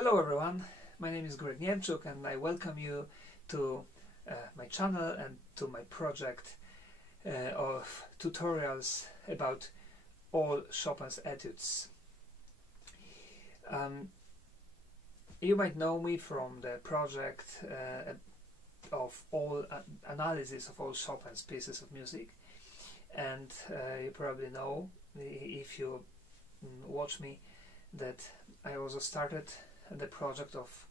Hello everyone, my name is Niemczuk and I welcome you to my channel and to my project of tutorials about all Chopin's etudes. You might know me from the project of all analysis of all Chopin's pieces of music, and you probably know, if you watch me, that I also started the project of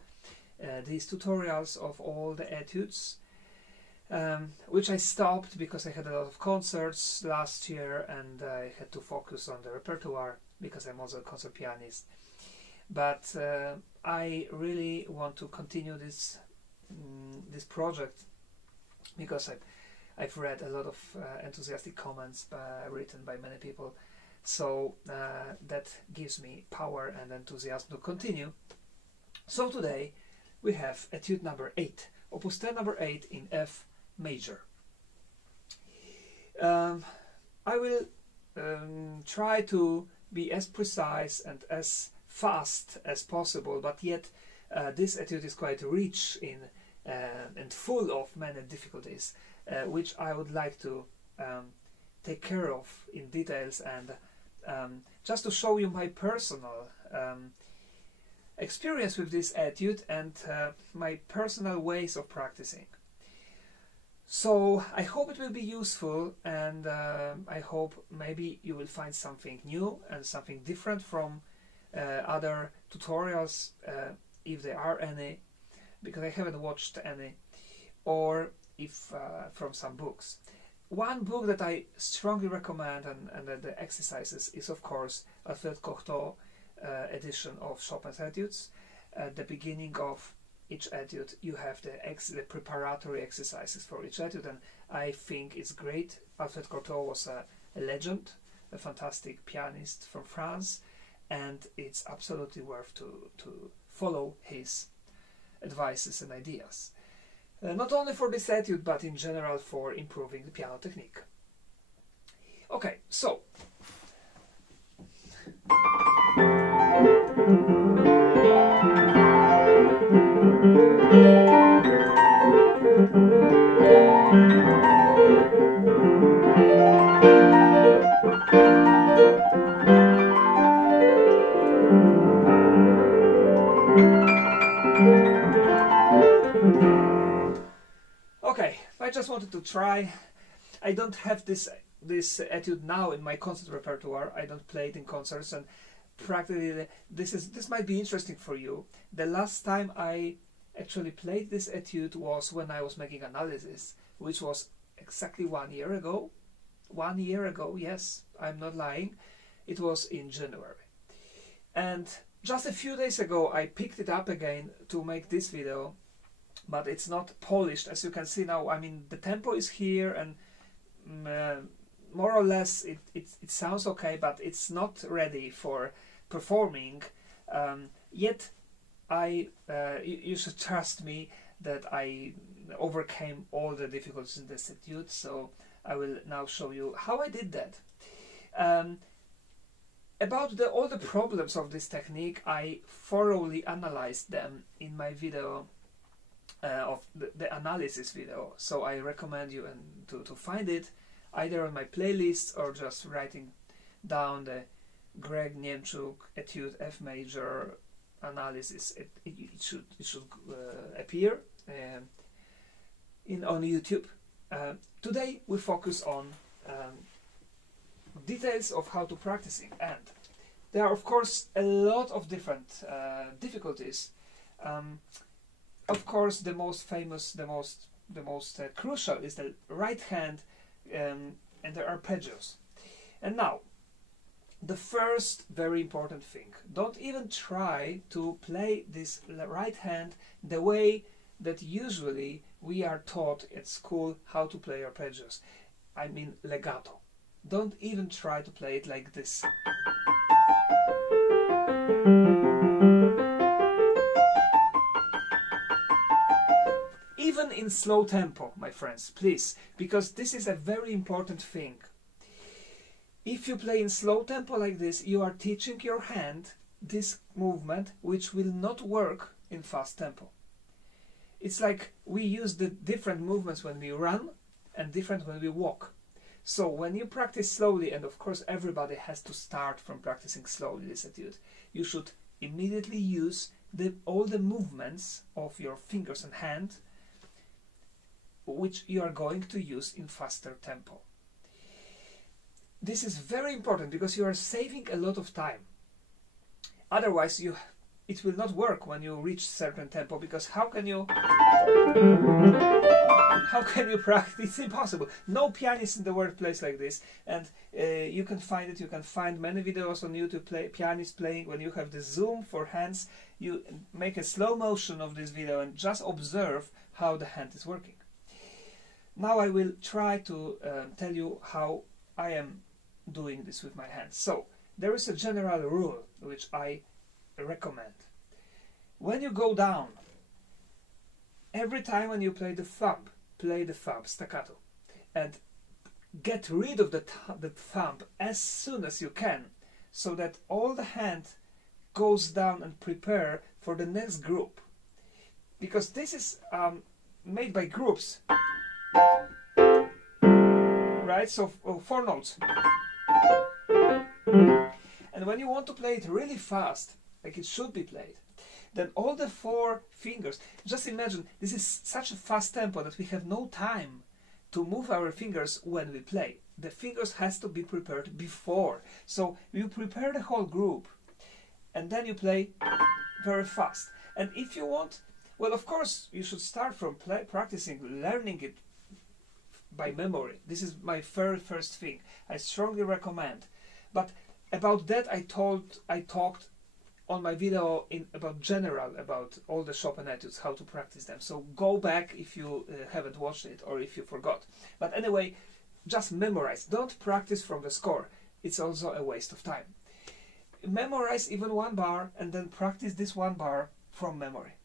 these tutorials of all the etudes, which I stopped because I had a lot of concerts last year and I had to focus on the repertoire because I'm also a concert pianist. But I really want to continue this project because I've read a lot of enthusiastic comments written by many people, so that gives me power and enthusiasm to continue. So today we have Etude number 8, Opus 10 number 8 in F major. I will try to be as precise and as fast as possible, but yet this etude is quite rich in and full of many difficulties, which I would like to take care of in details, and just to show you my personal experience with this etude and my personal ways of practicing. So I hope it will be useful, and I hope maybe you will find something new and something different from other tutorials, if there are any, because I haven't watched any, or if from some books. One book that I strongly recommend and the exercises is of course Alfred Cortot edition of Chopin's Etudes. At the beginning of each etude you have the preparatory exercises for each etude, and I think it's great. Alfred Cortot was a legend, a fantastic pianist from France, and it's absolutely worth to follow his advices and ideas. Not only for this etude, but in general for improving the piano technique. Okay, so I just wanted to try. I don't have this etude now in my concert repertoire. I don't play it in concerts, and practically this might be interesting for you. The last time I actually played this etude was when I was making analysis, which was exactly 1 year ago. 1 year ago, yes, I'm not lying. It was in January. And just a few days ago I picked it up again to make this video, but it's not polished, as you can see now. I mean, the tempo is here, and more or less it sounds okay, but it's not ready for performing yet. You should trust me that I overcame all the difficulties in this etude, so I will now show you how I did that. About all the problems of this technique, I thoroughly analyzed them in my video of the analysis video, so I recommend you to find it either on my playlist or just writing down the Niemczuk Etude F major analysis. It should appear on YouTube. Today we focus on details of how to practicing, and there are of course a lot of different difficulties. Of course, the most famous, the most crucial is the right hand and the arpeggios. And now, the first very important thing: don't even try to play this right hand the way that usually we are taught at school how to play arpeggios. I mean legato. Don't even try to play it like this. Even in slow tempo, my friends, please, because this is a very important thing. If you play in slow tempo like this, you are teaching your hand this movement which will not work in fast tempo. It's like we use the different movements when we run and different when we walk. So when you practice slowly, and of course everybody has to start from practicing slowly this etude, you should immediately use all the movements of your fingers and hand which you are going to use in faster tempo. This is very important because you are saving a lot of time. Otherwise it will not work when you reach certain tempo, because how can you practice? It's impossible. No pianist in the world plays like this, and you can find it. You can find many videos on YouTube pianists playing. When you have the zoom for hands, you make a slow motion of this video and just observe how the hand is working. Now I will try to tell you how I am doing this with my hands. So there is a general rule which I recommend. When you go down, every time when you play the thumb staccato, and get rid of the thumb as soon as you can, so that all the hand goes down and prepare for the next group, because this is made by groups, right? So 4 notes, and when you want to play it really fast, like it should be played, then all the 4 fingers, just imagine, this is such a fast tempo that we have no time to move our fingers when we play. The fingers has to be prepared before. So you prepare the whole group and then you play very fast. And if you want, well, of course, you should start from practicing, learning it by memory. This is my very first thing. I strongly recommend. But about that I talked on my video about all the Chopin Etudes, how to practice them. So go back if you haven't watched it or if you forgot. But anyway, just memorize. Don't practice from the score. It's also a waste of time. Memorize even 1 bar and then practice this 1 bar from memory.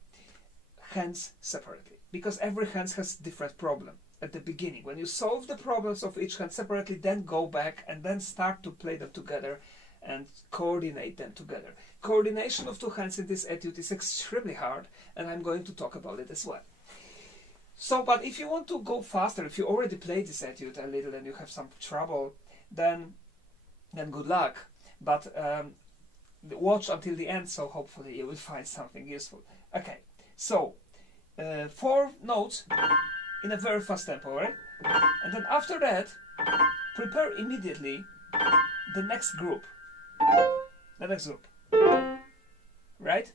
Hands separately, because every hand has different problem at the beginning. When you solve the problems of each hand separately, then go back and then start to play them together and coordinate them together. Coordination of 2 hands in this etude is extremely hard, and I'm going to talk about it as well. So, but if you want to go faster, if you already played this etude a little and you have some trouble, then good luck. But watch until the end, so hopefully you will find something useful. Okay, so 4 notes in a very fast tempo, right? And then after that, prepare immediately the next group. Right?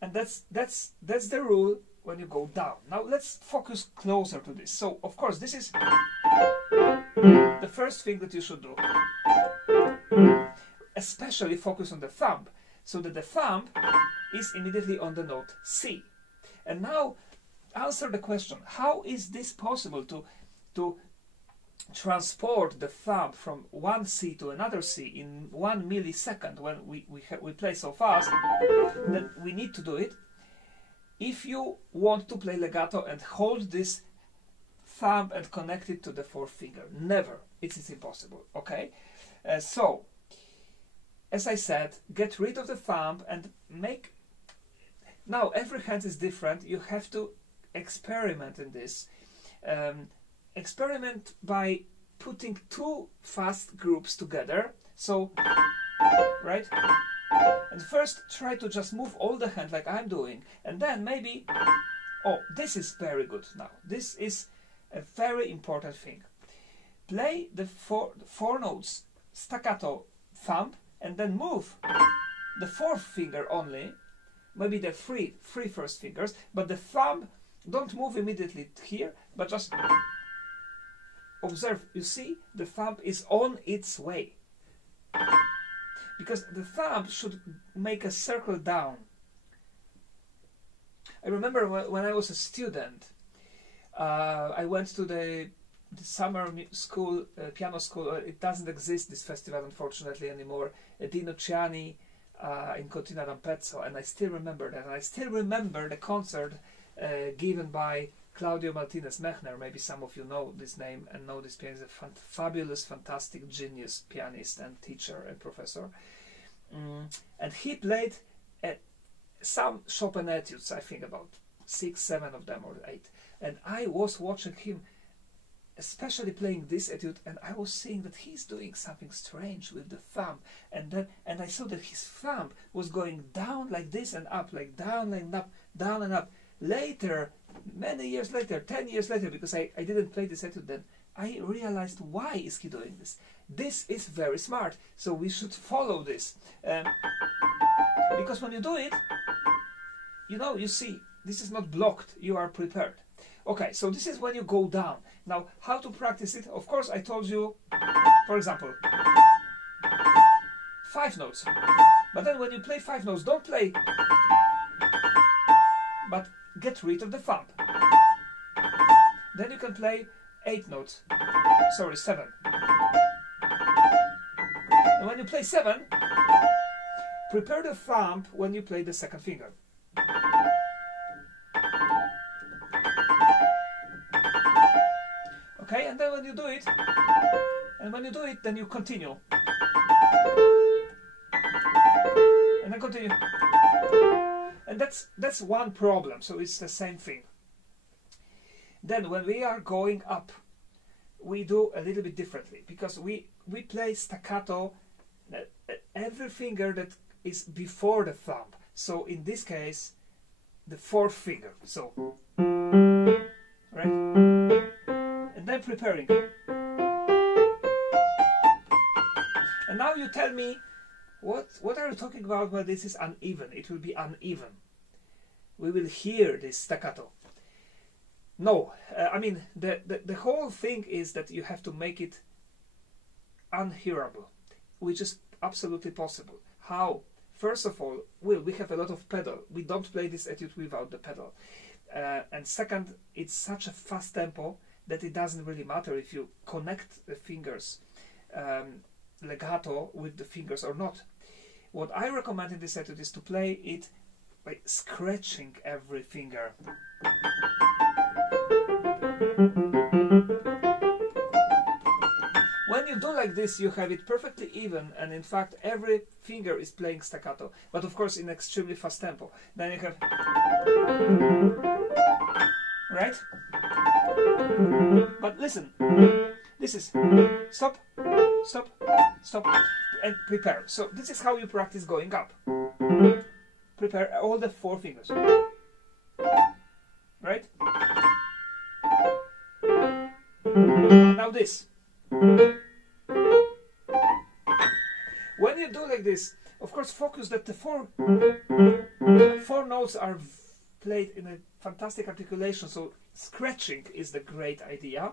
And that's the rule when you go down. Now let's focus closer to this. So of course this is the first thing that you should do. Especially focus on the thumb, so that the thumb is immediately on the note C. And now answer the question, how is this possible to transport the thumb from one C to another C in 1 millisecond when we play so fast? Then we need to do it. If you want to play legato and hold this thumb and connect it to the 4th finger, never. It is impossible. Okay, so as I said, get rid of the thumb and make. Now every hand is different. You have to experiment in this. Experiment by putting 2 fast groups together. So, right? And first try to just move all the hand like I'm doing, and then maybe, oh, this is very good now. This is a very important thing. Play the 4 notes staccato thumb, and then move the 4th finger only, maybe the three first fingers, but the thumb, don't move immediately here, but just observe. You see, the thumb is on its way, because the thumb should make a circle down. I remember when I was a student, I went to the summer school, piano school. It doesn't exist, this festival, unfortunately, anymore. Dino Ciani in Cortina d'Ampezzo, and I still remember that. And I still remember the concert given by Claudio Martinez Mechner. Maybe some of you know this name and know this pianist, a fabulous, fantastic, genius pianist and teacher and professor. and he played some Chopin Etudes, I think about 6, 7 of them or 8, and I was watching him especially playing this etude, and I was seeing that he's doing something strange with the thumb, and I saw that his thumb was going down like this and up, like down and up, down and up. Later, many years later, 10 years later, because I didn't play this etude then, I realized why is he doing this. This is very smart, so we should follow this. Because when you do it, you know, you see, this is not blocked, you are prepared. Okay, so this is when you go down. Now, how to practice it? Of course, I told you, for example, 5 notes. But then when you play 5 notes, don't play, but get rid of the thumb. Then you can play 8 notes. Sorry, 7. And when you play 7, prepare the thumb when you play the second finger. Okay, and then when you do it, then you continue. And then continue. And that's one problem, so it's the same thing. Then when we are going up, we do a little bit differently, because we play staccato every finger that is before the thumb. So in this case, the 4th finger. So, right? And then preparing. And now you tell me, what are you talking about when this is uneven? It will be uneven. We will hear this staccato. No, I mean, the whole thing is that you have to make it unhearable, which is absolutely possible. How? First of all, we have a lot of pedal. We don't play this etude without the pedal. And second, it's such a fast tempo that it doesn't really matter if you connect the fingers legato with the fingers or not. What I recommend in this etude is to play it by scratching every finger. When you do like this, you have it perfectly even, and in fact every finger is playing staccato, but of course in extremely fast tempo. Then you have, right? But listen, this is stop, stop, stop, and prepare. So this is how you practice going up. Prepare all the 4 fingers, right? Now this. When you do like this, of course focus that the 4 notes are played in a fantastic articulation, so scratching is the great idea.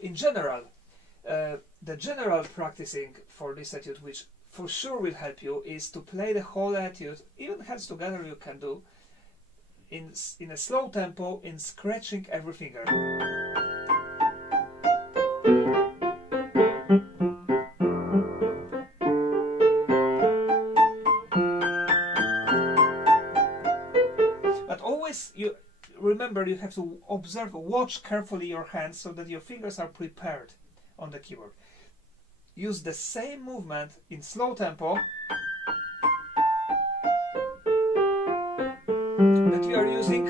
In general, the general practicing for this etude, which for sure will help you, is to play the whole etude, even hands together you can do, in a slow tempo, in scratching every finger. But always, you remember, you have to observe, watch carefully your hands so that your fingers are prepared on the keyboard. Use the same movement in slow tempo that you are using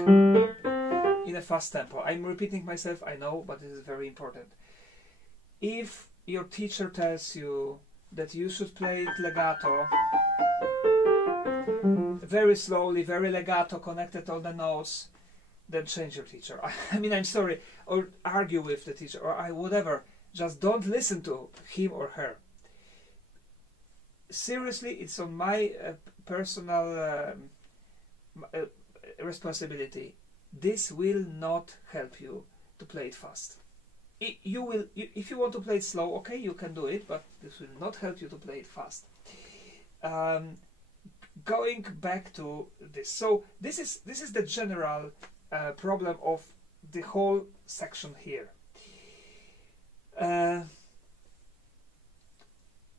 in a fast tempo. I'm repeating myself, I know, but this is very important. If your teacher tells you that you should play it legato, very slowly, very legato, connected all the notes, then change your teacher. I mean, I'm sorry, or argue with the teacher, or whatever. Just don't listen to him or her. Seriously, it's on my personal responsibility. This will not help you to play it fast. If you want to play it slow, okay, you can do it, but this will not help you to play it fast. Going back to this, so this is the general problem of the whole section here.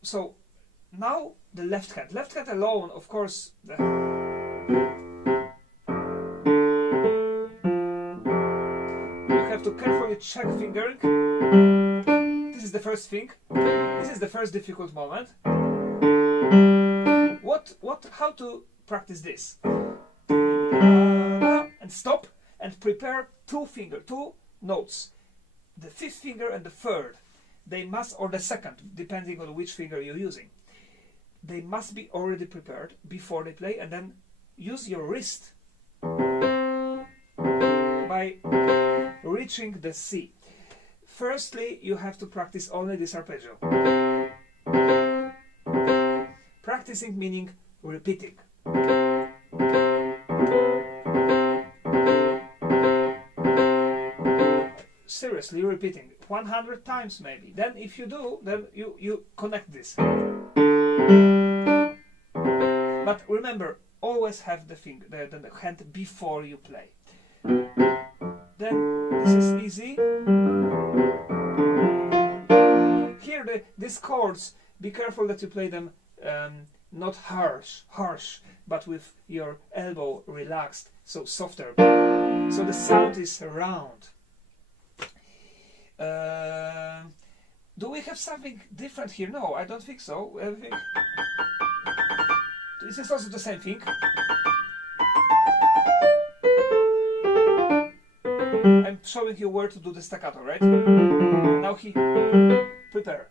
So now the left hand alone, of course, you have to carefully check fingering. This is the first thing. This is the first difficult moment. How to practice this? And stop and prepare two notes. The fifth finger and the third. They must, or the second, depending on which finger you're using. They must be already prepared before they play, and then use your wrist by reaching the C. Firstly, you have to practice only this arpeggio. Practicing meaning repeating. Seriously, repeating 100 times maybe. Then if you do, then you connect this. But remember, always have the hand before you play. Then this is easy. Here these chords, be careful that you play them not harsh, but with your elbow relaxed, so softer. So the sound is round. Do we have something different here? No, I don't think so. This is also the same thing. I'm showing you where to do the staccato, right? Now prepare.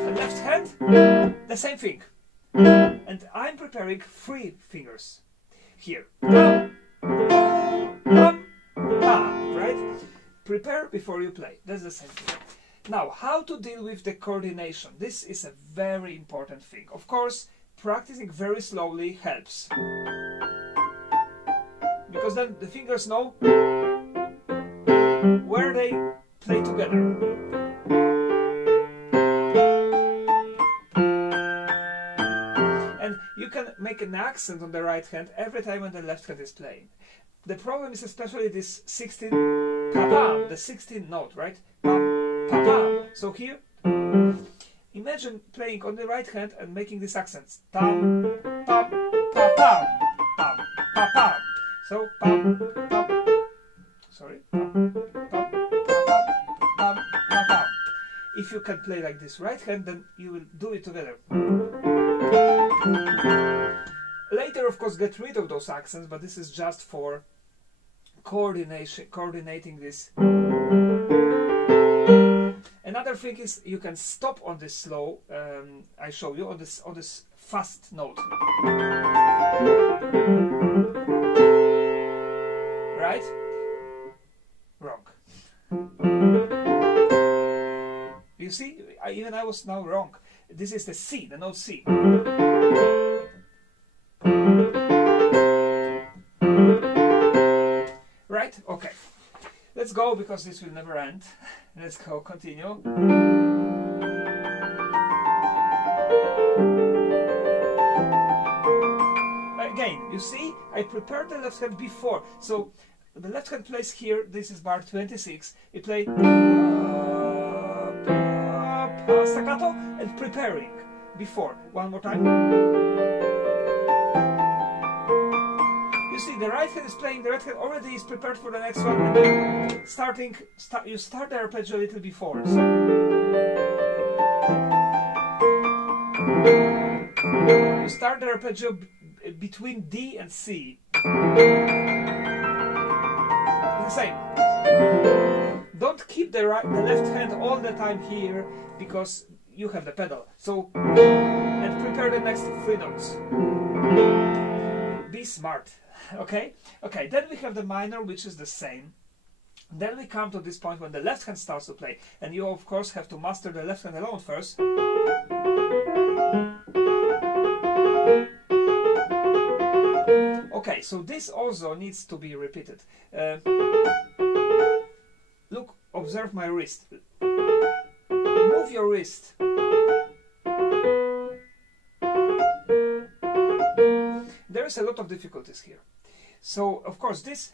The left hand, the same thing. And I'm preparing 3 fingers here. Right? Prepare before you play. That's the same thing. Now, how to deal with the coordination? This is a very important thing. Of course, practicing very slowly helps. Because then the fingers know where they play together. And you can make an accent on the right hand every time when the left hand is playing. The problem is especially this 16 pa-pam, the 16th note, right? Pam, pa-pam. So here, imagine playing on the right hand and making these accents. Tam, pam, pa-pam, pam, pa-pam. So, pam, pam, sorry, pam, pam, pa-pam, pam, pa-pam. If you can play like this right hand, then you will do it together. Later, of course, get rid of those accents, but this is just for coordinating this. Another thing is you can stop on this slow. I show you on this fast note. Right? Wrong. You see, even I was now wrong. This is the C, the note C. Right? Okay. Let's go, because this will never end. Let's go, continue. Again, you see, I prepared the left hand before. So the left hand plays here, this is bar 26. You play staccato and preparing before. One more time. See, the right hand is playing, the right hand already is prepared for the next one. And you start the arpeggio a little before. So you start the arpeggio between D and C. The same. Don't keep the left hand all the time here, because you have the pedal. So, and prepare the next 3 notes. Be smart. Okay, then we have the minor, which is the same. Then we come to this point when the left hand starts to play, and you of course have to master the left hand alone first. Okay, so this also needs to be repeated. Look, observe my wrist. Move your wrist. There is a lot of difficulties here. So, of course, this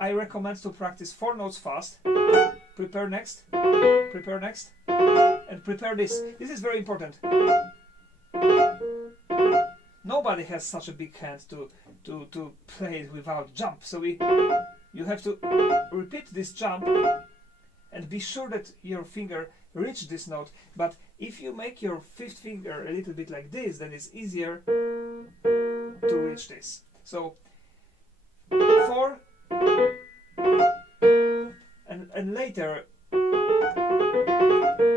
I recommend to practice 4 notes fast. Prepare next, and prepare this. This is very important. Nobody has such a big hand to play it without jump. So we you have to repeat this jump and be sure that your finger reach this note. But if you make your fifth finger a little bit like this, then it's easier to reach this. So 4 and later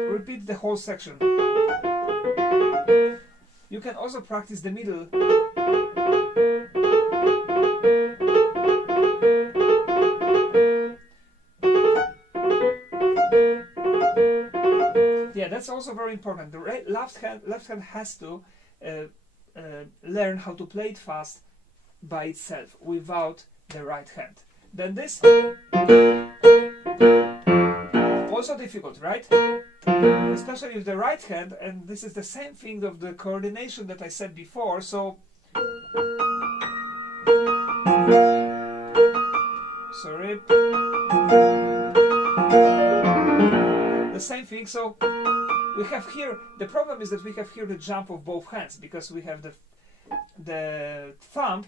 repeat the whole section. You can also practice the middle. Yeah, that's also very important. The left hand has to learn how to play it fast by itself without the right hand. Then this also difficult, right? Especially with the right hand, and this is the same thing of the coordination that I said before. So sorry, the same thing. So we have here, the problem is that we have here the jump of both hands, because we have the thumb.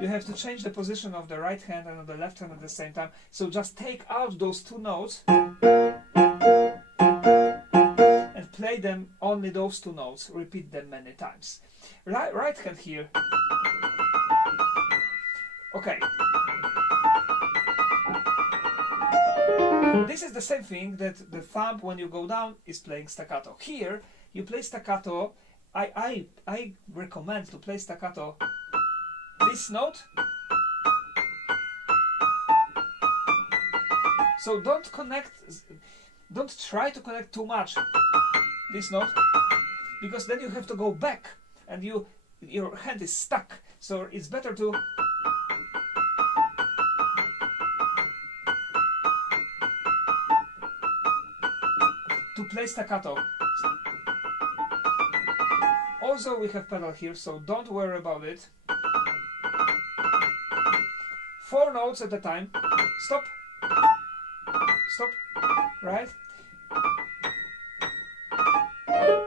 You have to change the position of the right hand and of the left hand at the same time. So just take out those two notes and play them, only those two notes. Repeat them many times. Right hand here. Okay. This is the same thing that the thumb, when you go down, is playing staccato. Here you play staccato. I recommend to play staccato this note. So don't try to connect too much this note, because then you have to go back and your hand is stuck. So it's better to play staccato. Also we have pedal here, so don't worry about it. 4 notes at a time. Stop. Stop. Right?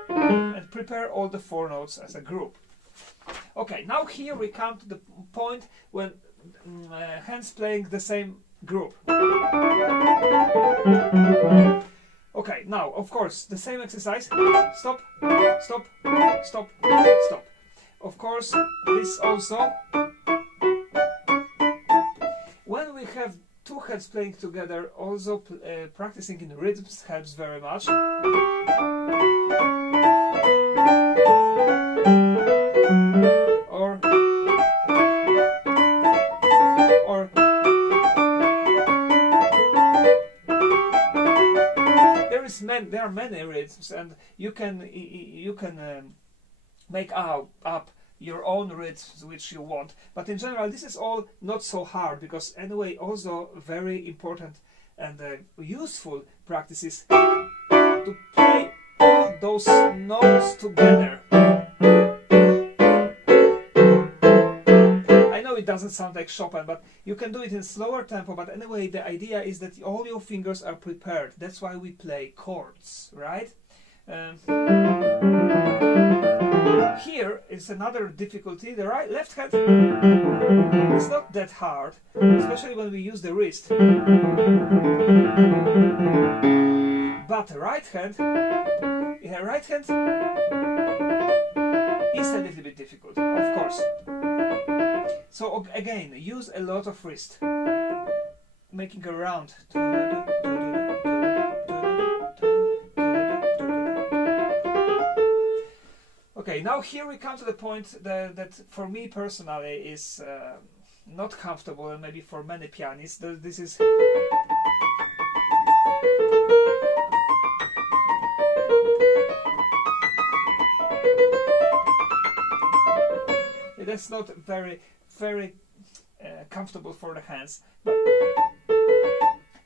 And prepare all the 4 notes as a group. Okay, now here we come to the point when hands playing the same group. Okay, now of course the same exercise. Stop, stop, stop, stop. Of course, this also. When we have 2 hands playing together, also practicing in rhythms helps very much. Or there are many rhythms, and you can make up your own rhythms which you want. But in general, this is all not so hard, because anyway, also very important and useful practices to play all those notes together. I know it doesn't sound like Chopin, but you can do it in slower tempo. But anyway, the idea is that all your fingers are prepared. That's why we play chords, right? Here is another difficulty. The left hand is not that hard, especially when we use the wrist. But the right hand is a little bit difficult, of course. So again, use a lot of wrist, making a round. Okay, now here we come to the point that for me personally is not comfortable, and maybe for many pianists. This is that's not very comfortable for the hands. But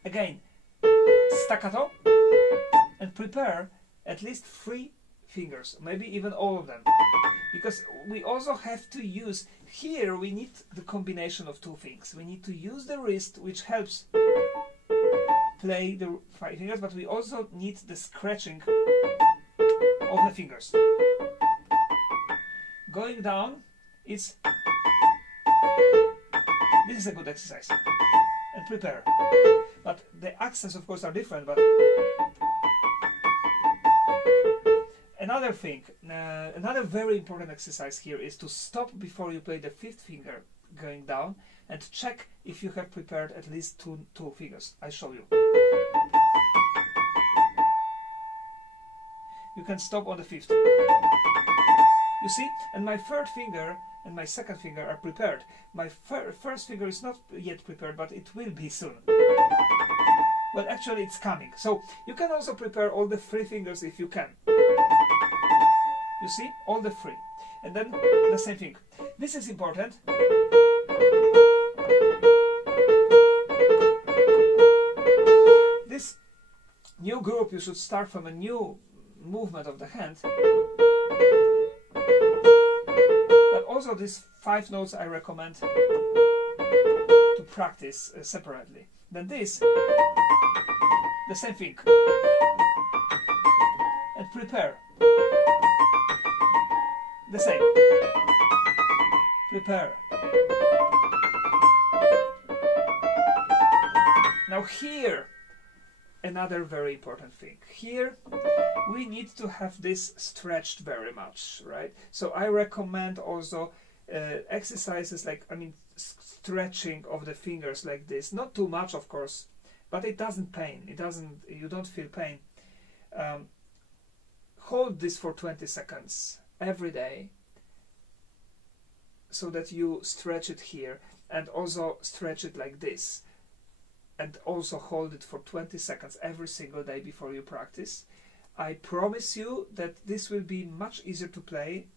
again, staccato, and prepare at least 3 fingers, maybe even all of them, because we also have to use, here we need the combination of 2 things. We need to use the wrist, which helps play the 5 fingers, but we also need the scratching of the fingers. Going down, it's This is a good exercise. And prepare. But the accents, of course, are different. But another thing, another very important exercise here is to stop before you play the fifth finger going down and check if you have prepared at least two fingers. I show you. You can stop on the fifth. You see? And my third finger and my second finger are prepared. My first finger is not yet prepared, but it will be soon. Well, actually it's coming. So you can also prepare all the three fingers if you can. You see? All the three. And then the same thing. This is important. This new group, you should start from a new movement of the hand. But also these 5 notes I recommend to practice separately. Then this, the same thing. And prepare. The same. Prepare. Now here, another very important thing. Here we need to have this stretched very much, right? So I recommend also exercises like, stretching of the fingers like this. Not too much, of course, but it doesn't pain. You don't feel pain. Hold this for 20 seconds every day so that you stretch it here, and also stretch it like this. And also hold it for 20 seconds every single day before you practice. I promise you that this will be much easier to play,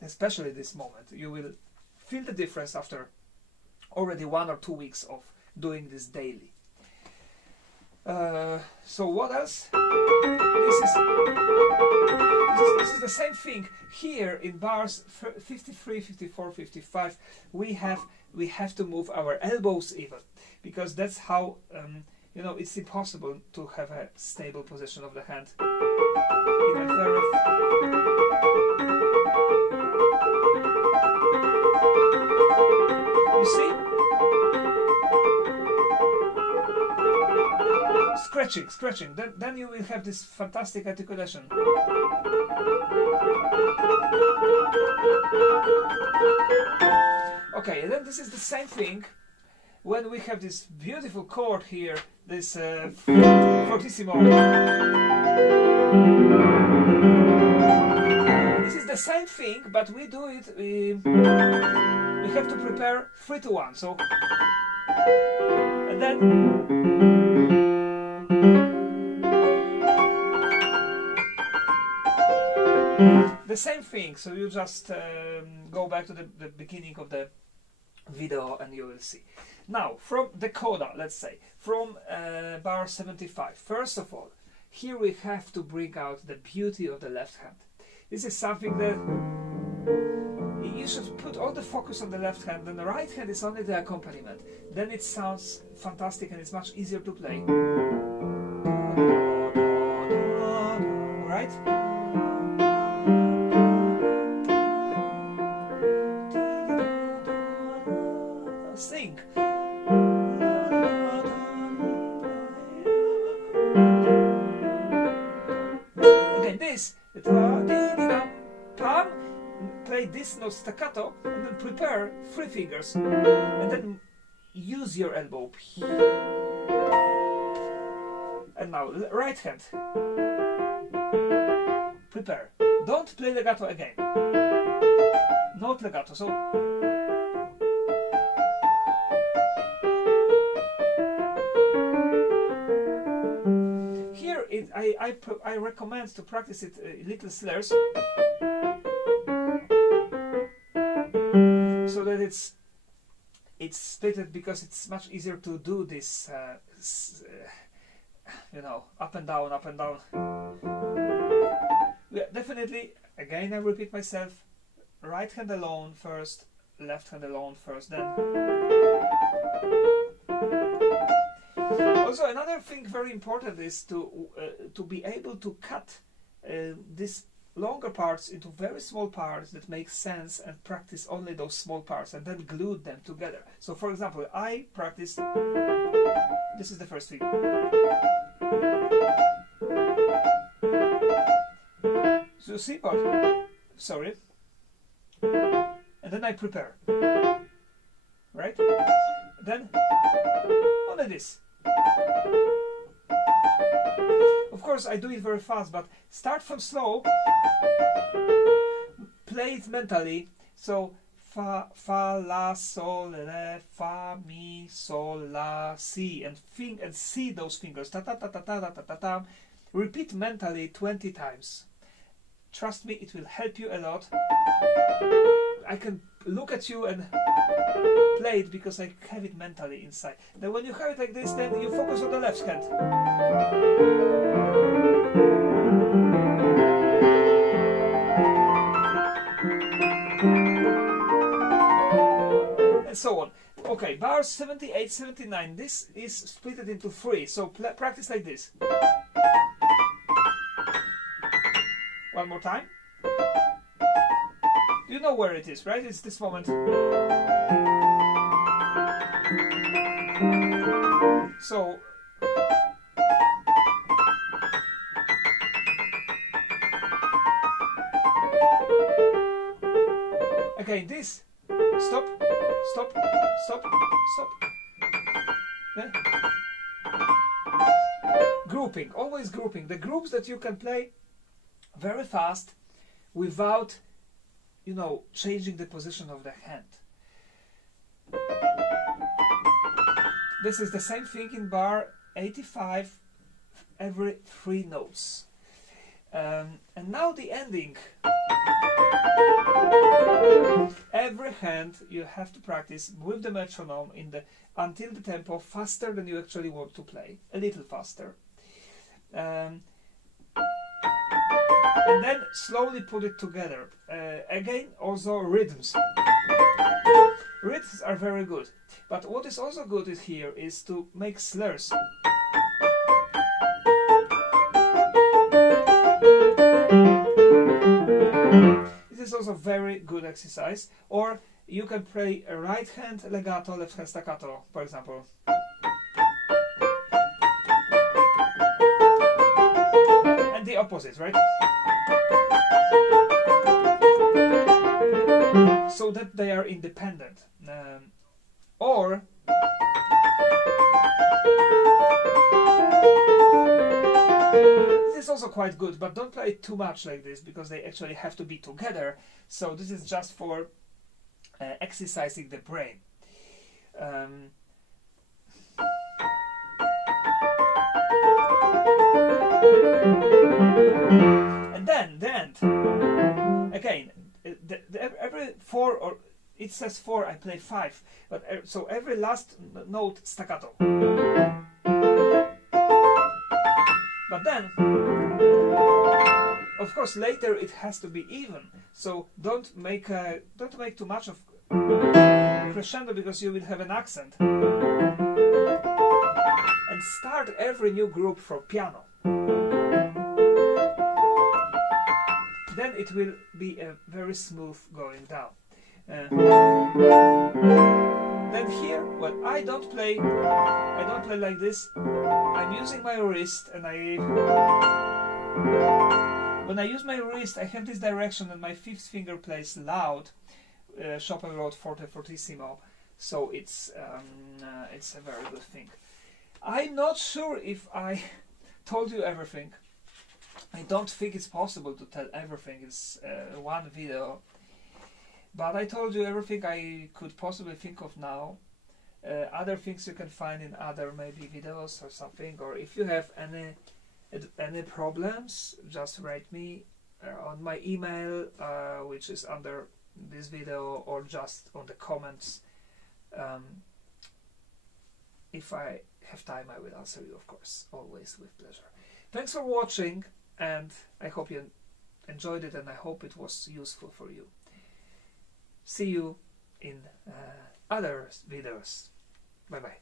especially this moment. You will feel the difference after already 1 or 2 weeks of doing this daily. So what else? This is the same thing. Here in bars 53, 54, 55, we have to move our elbows even, because that's how it's impossible to have a stable position of the hand. Even very you see? Scratching. Then you will have this fantastic articulation. Okay, and then this is the same thing when we have this beautiful chord here, this fortissimo. This is the same thing, but we do it. We have to prepare 3 to 1. So, and then. The same thing, so you just go back to the beginning of the video and you will see. Now, from the coda, let's say, from bar 75, first of all, here we have to bring out the beauty of the left hand. This is something that you should put all the focus on the left hand, and the right hand is only the accompaniment. Then it sounds fantastic and it's much easier to play. Right? Sing. Again, this. Play this note staccato and then prepare 3 fingers and then use your elbow. And now right hand. Prepare. Don't play legato again. Not legato. So here I recommend to practice it little slurs, so that it's splitted, because it's much easier to do this up and down, up and down. Yeah, definitely, again I repeat myself, right hand alone first, left hand alone first, then. Also, another thing very important is to be able to cut this longer parts into very small parts that make sense and practice only those small parts and then glue them together. So for example, I practice, this is the first finger. So C part, sorry, and then I prepare, right? Then only this. Of course I do it very fast, but start from slow, play it mentally. So fa, fa, la, sol, re, fa, mi, sol, la, si, and see those fingers. Ta ta ta ta ta ta ta ta ta. Repeat mentally 20 times. Trust me, it will help you a lot. I can look at you and play it because I have it mentally inside. Then when you have it like this, then you focus on the left hand. And so on. Okay, bars 78, 79. This is split into 3. So practice like this. One more time. You know where it is, right? It's this moment. So again, this. Stop, stop, stop, stop. Yeah. Grouping, always grouping. The groups that you can play very fast without, you know, changing the position of the hand. This is the same thing in bar 85, every 3 notes. And now the ending. Every hand you have to practice with the metronome in the until the tempo faster than you actually want to play, a little faster. And then slowly put it together. Again, also rhythms. Rhythms are very good. But what is also good here is to make slurs. This is also very good exercise. Or you can play a right hand legato, left hand staccato, for example. And the opposite, right? So that they are independent. Or this is also quite good, but don't play it too much like this because they actually have to be together. So this is just for exercising the brain. And then the end. Again, every 4 or it says 4, I play 5, but so every last note staccato. But then, of course, later it has to be even. So don't make too much of crescendo because you will have an accent. And start every new group for piano. Then it will be a very smooth going down. Then here, well, I don't play like this. I'm using my wrist, and when I use my wrist, I have this direction, and my 5th finger plays loud. Chopin wrote forte fortissimo, so it's a very good thing. I'm not sure if I told you everything. I don't think it's possible to tell everything. It's one video. But I told you everything I could possibly think of now. Other things you can find in other maybe videos or something. Or if you have any problems, just write me on my email, which is under this video, or just on the comments. If I have time, I will answer you, of course, always with pleasure. Thanks for watching, and I hope you enjoyed it, and I hope it was useful for you. See you in other videos. Bye bye.